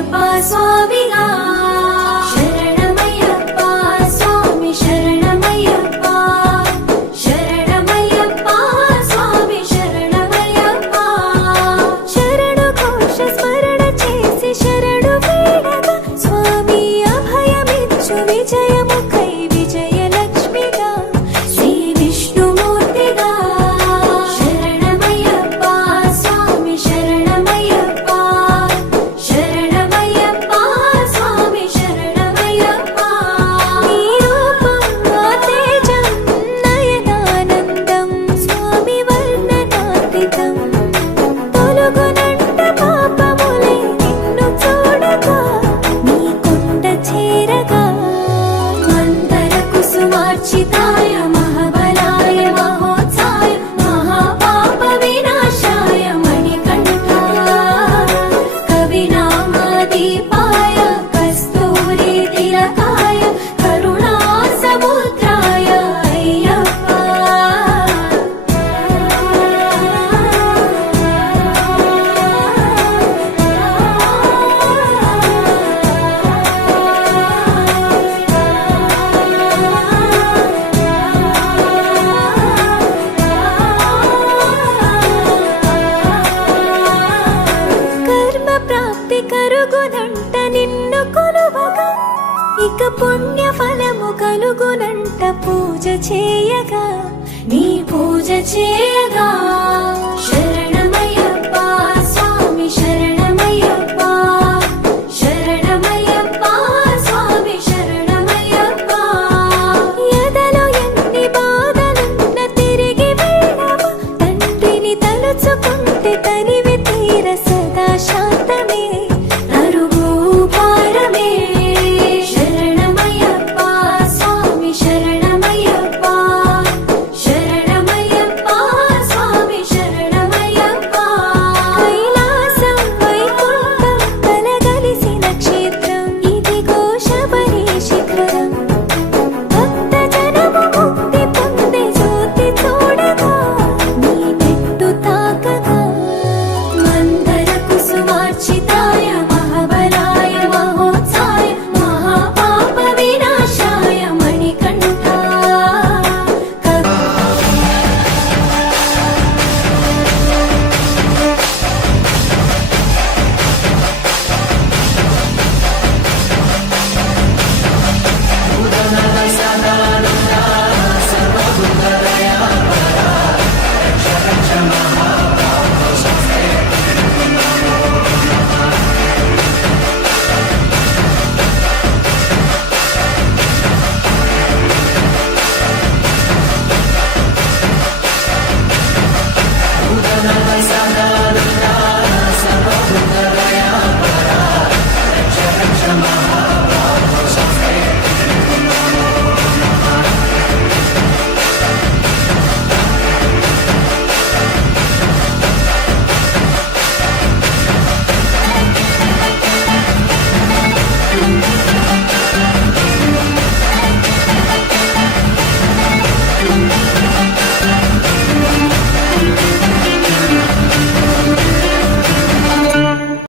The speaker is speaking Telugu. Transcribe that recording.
శరణమయ్యప్ప స్వామిగా శరణమయ్యప్ప స్వామి శరణమయ్యప్ప శరణమయ్యప్ప స్వామి శరణమయ్యప్ప శరణు ఘోష స్మరణ చేసి శరణు వేడగా స్వామి అభయమిచ్చు విజయముఖై విజయలక్ష్మిగా శ్రీ విష్ణుమూర్తిగా శరణమయ్యప్ప స్వామి శరణమయ్యప్ప శరణమయ్యప్ప స్వామి శరణమయ్యప్ప నీ రూపం తేజం నయనానందం స్వామి వర్ణనాతీతం తొలగునంట పాపములే నిన్ను చూడగా నీ కొండ చేరగా మందర కుసుమార్చితాయ మహాబలాయ మహోత్సాయ మహాపాప వినాశాయ మణికంఠాయ కవినామదీపాయ కస్తూరి తిలకాయ కరుణా సముద్రాయ అయ్యప్ప కర్మ ప్రాప్తి కరుగునంట నిన్ను కొలువగా ఇక పుణ్య ఫలము కలుగునంట పూజ చేయగా నీ పూజ చేయగా